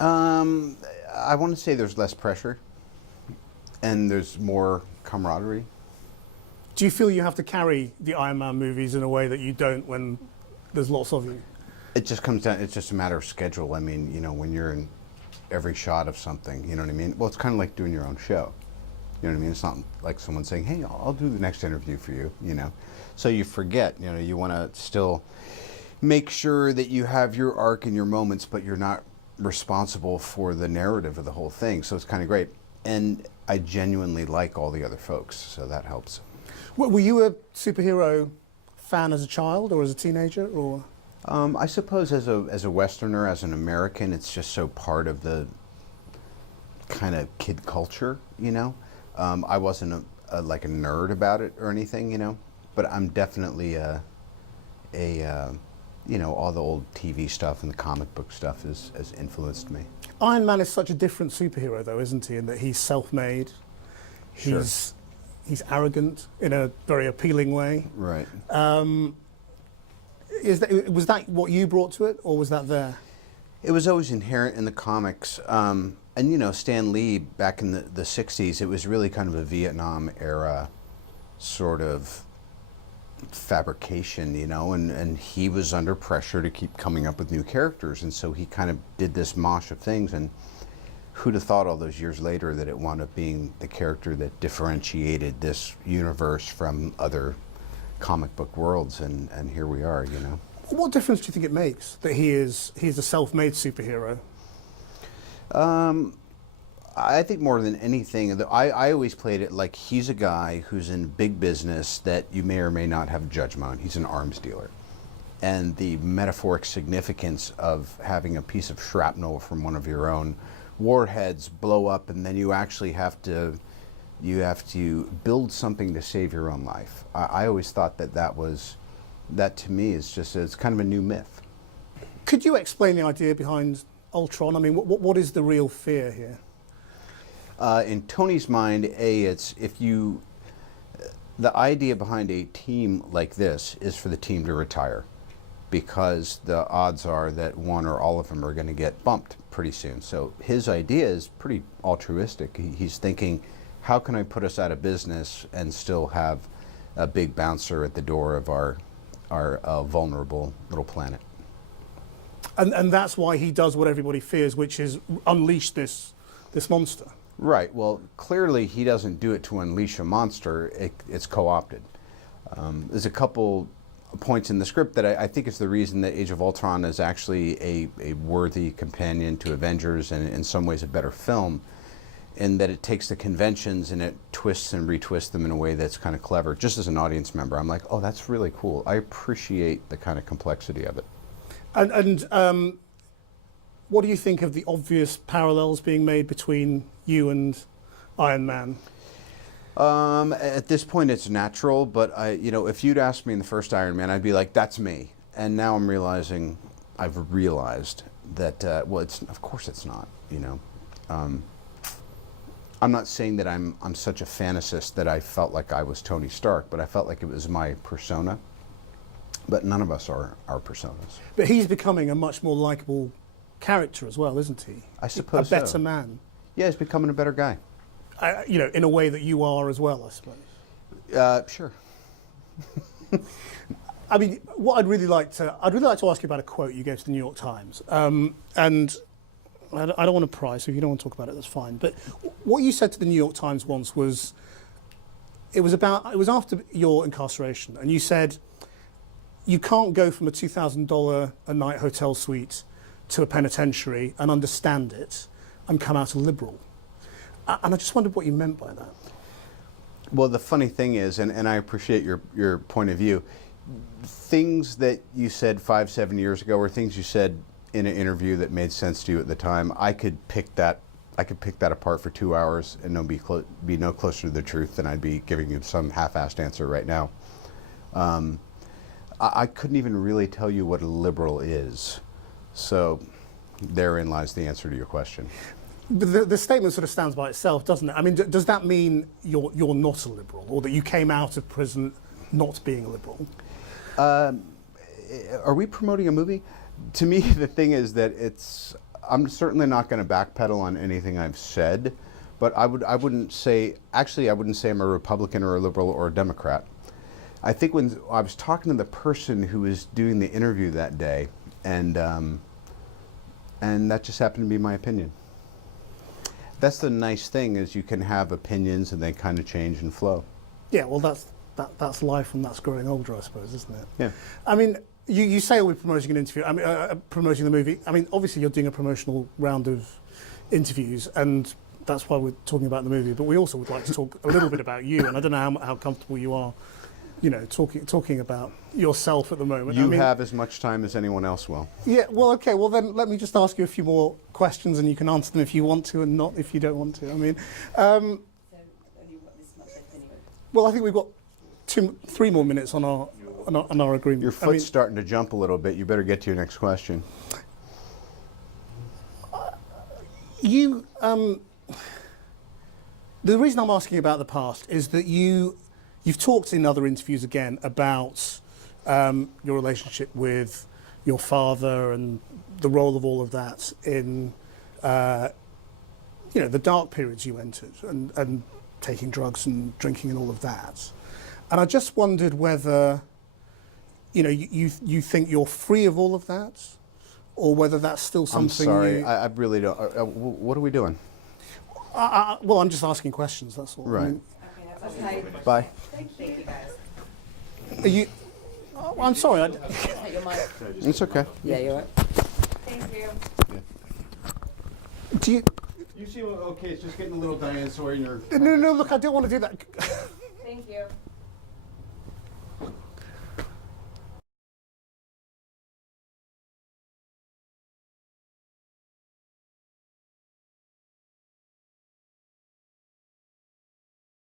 I want to say there's less pressure and there's more camaraderie. Do you feel you have to carry the Iron Man movies in a way that you don't when there's lots of you? It just comes down, it's just a matter of schedule. I mean, you know, when you're in every shot of something, you know what I mean? Well, it's kind of like doing your own show. You know what I mean? It's not like someone saying, hey, I'll do the next interview for you, you know? So you forget, you know, you want to still make sure that you have your arc and your moments, but you're not responsible for the narrative of the whole thing. So it's kind of great. And I genuinely like all the other folks, so that helps. Were you a superhero fan as a child or as a teenager, or? I suppose as a Westerner, as an American, it's just so part of the kind of kid culture, you know? I wasn't like a nerd about it or anything, you know? But I'm definitely you know, all the old TV stuff and the comic book stuff has influenced me. Iron Man is such a different superhero, though, isn't he? In that he's self-made, Sure. he's arrogant in a very appealing way. Right. Was that what you brought to it, or was that there? It was always inherent in the comics. And, you know, Stan Lee, back in the 60s, it was really kind of a Vietnam era sort of fabrication, you know, and he was under pressure to keep coming up with new characters. And so he kind of did this mosh of things. And who'd have thought all those years later that it wound up being the character that differentiated this universe from other comic book worlds, and here we are, you know. What difference do you think it makes that he's a self-made superhero? I think more than anything, I always played it like he's a guy who's in big business that you may or may not have judgment on. He's an arms dealer. And the metaphoric significance of having a piece of shrapnel from one of your own warheads blow up, and then you actually have to build something to save your own life. I always thought that to me is just, it's kind of a new myth. Could you explain the idea behind Ultron? I mean, what is the real fear here? In Tony's mind, the idea behind a team like this is for the team to retire, because the odds are that one or all of them are going to get bumped pretty soon. So his idea is pretty altruistic. He's thinking, how can I put us out of business and still have a big bouncer at the door of our vulnerable little planet? And that's why he does what everybody fears, which is unleash this monster. Right. Well, clearly he doesn't do it to unleash a monster. It's co-opted. There's a couple points in the script that I think is the reason that Age of Ultron is actually a worthy companion to Avengers, and in some ways a better film, in that it takes the conventions and it twists and retwists them in a way that's kind of clever. Just as an audience member, I'm like, oh, that's really cool. I appreciate the kind of complexity of it. And what do you think of the obvious parallels being made between you and Iron Man? At this point, it's natural, but if you'd asked me in the first Iron Man, I'd be like, that's me. And now I've realized that, of course it's not, you know. I'm not saying that I'm such a fantasist that I felt like I was Tony Stark, but I felt like it was my persona. But none of us are our personas. But he's becoming a much more likable character as well, isn't he? I suppose so. A better man. Yeah, he's becoming a better guy. In a way that you are as well, I suppose. Sure. I mean, what I'd really like to ask you about a quote you gave to the New York Times, and I don't want to pry, so if you don't want to talk about it, that's fine. But what you said to the New York Times once was, it was after your incarceration, and you said, you can't go from a $2,000 a night hotel suite to a penitentiary and understand it and come out a liberal. And I just wondered what you meant by that. Well, the funny thing is, and I appreciate your point of view, things that you said 5-7 years ago, or things you said in an interview that made sense to you at the time, I could pick that apart for 2 hours and be no closer to the truth than I'd be giving you some half-assed answer right now. I couldn't even really tell you what a liberal is. So therein lies the answer to your question. But the statement sort of stands by itself, doesn't it? I mean, does that mean you're not a liberal, or that you came out of prison not being a liberal? Are we promoting a movie? To me, the thing is that I'm certainly not going to backpedal on anything I've said, but I wouldn't say I'm a Republican or a liberal or a Democrat. I think when I was talking to the person who was doing the interview that day, and that just happened to be my opinion. That's the nice thing, is you can have opinions and they kind of change and flow. Yeah, well, that's life and that's growing older, I suppose, isn't it? Yeah. I mean, you say we're promoting an interview. I mean, promoting the movie. I mean, obviously you're doing a promotional round of interviews, and that's why we're talking about the movie. But we also would like to talk a little bit about you, and I don't know how comfortable you are, talking about yourself at the moment. You have as much time as anyone else will. Yeah, well, okay, well then let me just ask you a few more questions and you can answer them if you want to and not if you don't want to. I mean, So have you got this much left anyway? well, I think we've got 3 more minutes on our agreement. Your foot's starting to jump a little bit. You better get to your next question. The reason I'm asking about the past is that you've talked in other interviews again about your relationship with your father and the role of all of that in the dark periods you entered and taking drugs and drinking and all of that. And I just wondered whether you think you're free of all of that, or whether that's still something. I'm sorry, I really don't. What are we doing? Well, I'm just asking questions. That's all. Right. I mean, Okay. Bye. Thank you guys. are you? Oh, I'm sorry. Take your mic. It's okay. Yeah, you're right. Thank you. Do you? You seem okay. It's just getting a little dinosaur in your. No. Look, I don't want to do that. Thank you.